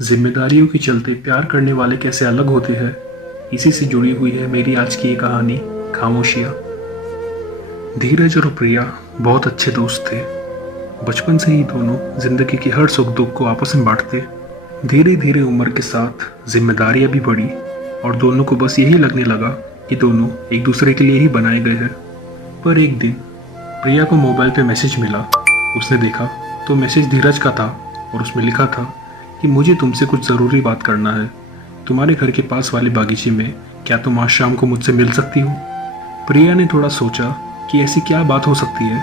जिम्मेदारियों के चलते प्यार करने वाले कैसे अलग होते हैं, इसी से जुड़ी हुई है मेरी आज की ये कहानी खामोशियाँ। धीरज और प्रिया बहुत अच्छे दोस्त थे। बचपन से ही दोनों जिंदगी की हर सुख दुख को आपस में बांटते। धीरे धीरे उम्र के साथ जिम्मेदारियां भी बढ़ी और दोनों को बस यही लगने लगा कि दोनों एक दूसरे के लिए ही बनाए गए हैं। पर एक दिन प्रिया को मोबाइल पे मैसेज मिला। उसने देखा तो मैसेज धीरज का था और उसमें लिखा था कि मुझे तुमसे कुछ ज़रूरी बात करना है। तुम्हारे घर के पास वाले बागीचे में क्या तुम आज शाम को मुझसे मिल सकती हो? प्रिया ने थोड़ा सोचा कि ऐसी क्या बात हो सकती है।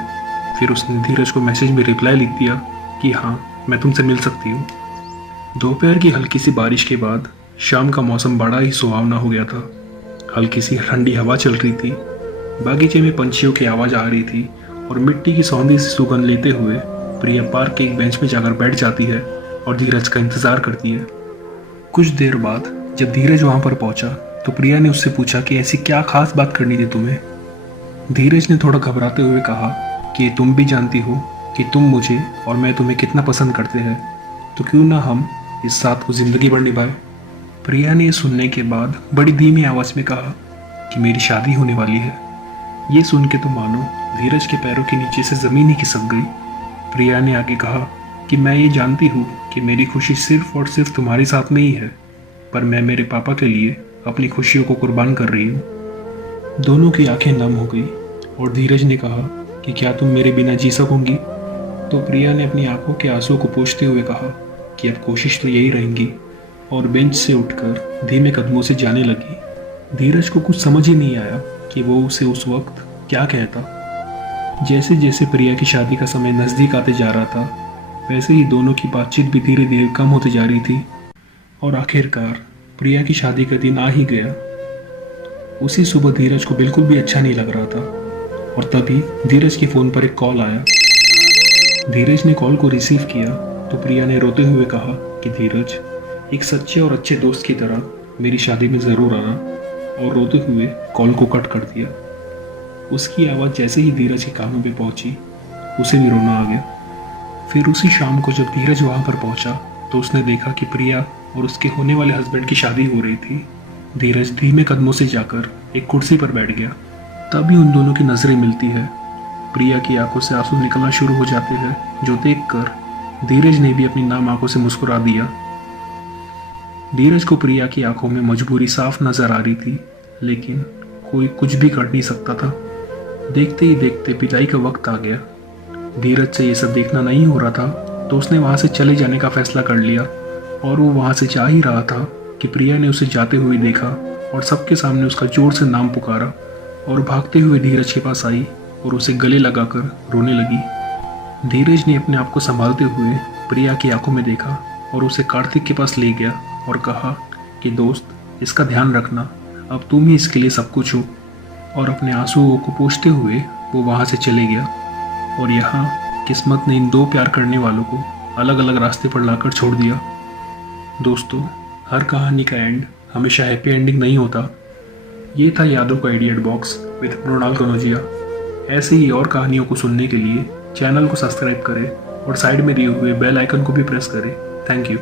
फिर उसने धीरज को मैसेज में रिप्लाई लिख दिया कि हाँ, मैं तुमसे मिल सकती हूँ। दोपहर की हल्की सी बारिश के बाद शाम का मौसम बड़ा ही सुहावना हो गया था। हल्की सी ठंडी हवा चल रही थी। बागीचे में पंछियों की आवाज़ आ रही थी और मिट्टी की सौंधी सी सुगंध लेते हुए प्रिया पार्क के एक बेंच में जाकर बैठ जाती है और धीरज का इंतज़ार करती है। कुछ देर बाद जब धीरज वहाँ पर पहुँचा तो प्रिया ने उससे पूछा कि ऐसी क्या खास बात करनी थी तुम्हें। धीरज ने थोड़ा घबराते हुए कहा कि तुम भी जानती हो कि तुम मुझे और मैं तुम्हें कितना पसंद करते हैं, तो क्यों ना हम इस साथ को ज़िंदगी भर निभाए। प्रिया ने यह सुनने के बाद बड़ी धीमी आवाज़ में कहा कि मेरी शादी होने वाली है। ये सुन के तो मानो धीरज के पैरों के नीचे से ज़मीन ही खिसक गई। प्रिया ने आगे कहा कि मैं ये जानती हूँ कि मेरी खुशी सिर्फ और सिर्फ तुम्हारे साथ में ही है, पर मैं मेरे पापा के लिए अपनी खुशियों को कुर्बान कर रही हूँ। दोनों की आंखें नम हो गई और धीरज ने कहा कि क्या तुम मेरे बिना जी सकोगी? तो प्रिया ने अपनी आंखों के आंसू को पोंछते हुए कहा कि अब कोशिश तो यही रहेंगी, और बेंच से उठकर धीमे कदमों से जाने लगी। धीरज को कुछ समझ ही नहीं आया कि वो उसे उस वक्त क्या कहता। जैसे जैसे प्रिया की शादी का समय नज़दीक आते जा रहा था, वैसे ही दोनों की बातचीत भी धीरे धीरे कम होती जा रही थी और आखिरकार प्रिया की शादी का दिन आ ही गया। उसी सुबह धीरज को बिल्कुल भी अच्छा नहीं लग रहा था और तभी धीरज के फ़ोन पर एक कॉल आया। धीरज ने कॉल को रिसीव किया तो प्रिया ने रोते हुए कहा कि धीरज, एक सच्चे और अच्छे दोस्त की तरह मेरी शादी में ज़रूर आना, और रोते हुए कॉल को कट कर दिया। उसकी आवाज़ जैसे ही धीरज के कानों पे पहुंची, उसे भी रोना आ गया। फिर उसी शाम को जब धीरज वहाँ पर पहुंचा तो उसने देखा कि प्रिया और उसके होने वाले हस्बैंड की शादी हो रही थी। धीरज धीमे कदमों से जाकर एक कुर्सी पर बैठ गया। तभी उन दोनों की नज़रें मिलती है। प्रिया की आंखों से आंसू निकलना शुरू हो जाते हैं, जो देखकर धीरज ने भी अपनी नाम आंखों से मुस्कुरा दिया। धीरज को प्रिया की आंखों में मजबूरी साफ नजर आ रही थी, लेकिन कोई कुछ भी कर नहीं सकता था। देखते ही देखते विदाई का वक्त आ गया। धीरज से ये सब देखना नहीं हो रहा था, तो उसने वहाँ से चले जाने का फैसला कर लिया और वो वहाँ से जा ही रहा था कि प्रिया ने उसे जाते हुए देखा और सबके सामने उसका जोर से नाम पुकारा और भागते हुए धीरज के पास आई और उसे गले लगाकर रोने लगी। धीरज ने अपने आप को संभालते हुए प्रिया की आंखों में देखा और उसे कार्तिक के पास ले गया और कहा कि दोस्त, इसका ध्यान रखना, अब तुम ही इसके लिए सब कुछ हो। और अपने आंसुओं को पोंछते हुए वो वहाँ से चले गया। और यहाँ किस्मत ने इन दो प्यार करने वालों को अलग अलग रास्ते पर लाकर छोड़ दिया। दोस्तों, हर कहानी का एंड हमेशा हैप्पी एंडिंग नहीं होता। ये था यादों का idiot box with Mrinal Kanaujia. ऐसे ही और कहानियों को सुनने के लिए चैनल को सब्सक्राइब करें और साइड में दिए हुए बेल आइकन को भी प्रेस करें। Thank you.